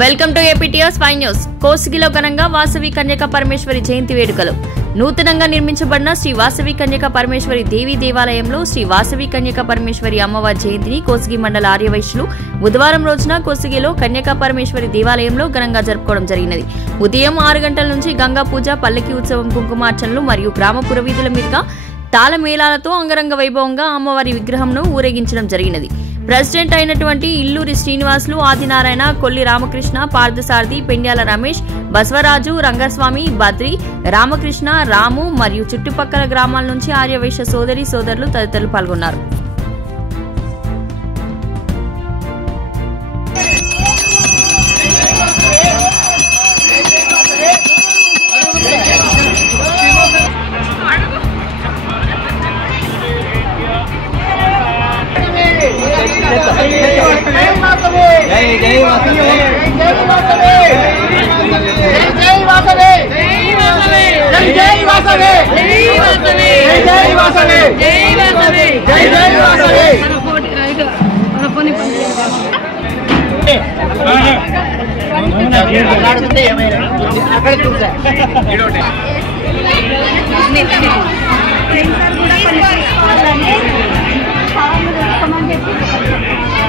Welcome to APTS 5 news. కోసిగిలో ఘనంగా వాసవి కన్యక పరమేశ్వరి జయంతి వేడుకలు. నూతనంగా నిర్మించబడిన శ్రీ వాసవి కన్యక పరమేశ్వరి దేవీ దేవాలయంలో శ్రీ వాసవి కన్యక పరమేశ్వరి అమ్మవారి జయంతిని కోసిగి మండల ఆర్యవైశ్యులు బుధవారం రోజున కోసిగిలో కన్యక పరమేశ్వరి దేవాలయంలో ఘనంగా జరుపుకోవడం జరిగినది. ఉదయం 6 గంటల నుంచి గంగా పూజ, పల్లకి ఉత్సవం, కుంకుమార్చనలు మరియు గ్రామ పురవీధుల మీదుగా తాళమేళాలతో అంగరంగ వైభవంగా అమ్మవారి విగ్రహంను ఊరేగించడం జరిగినది. ప్రెసిడెంట్ అయినటువంటి ఇల్లూరి శ్రీనివాసులు, ఆదినారాయణ, కొల్లి రామకృష్ణ, పార్థసారథి, పెండ్యాల రమేష్, బసవరాజు, రంగస్వామి, బద్రి, రామకృష్ణ, రాము మరియు చుట్టుపక్కల గ్రామాల నుంచి ఆర్యవైశ్య సోదరి సోదరులు తదితరులు పాల్గొన్నారు. కూడా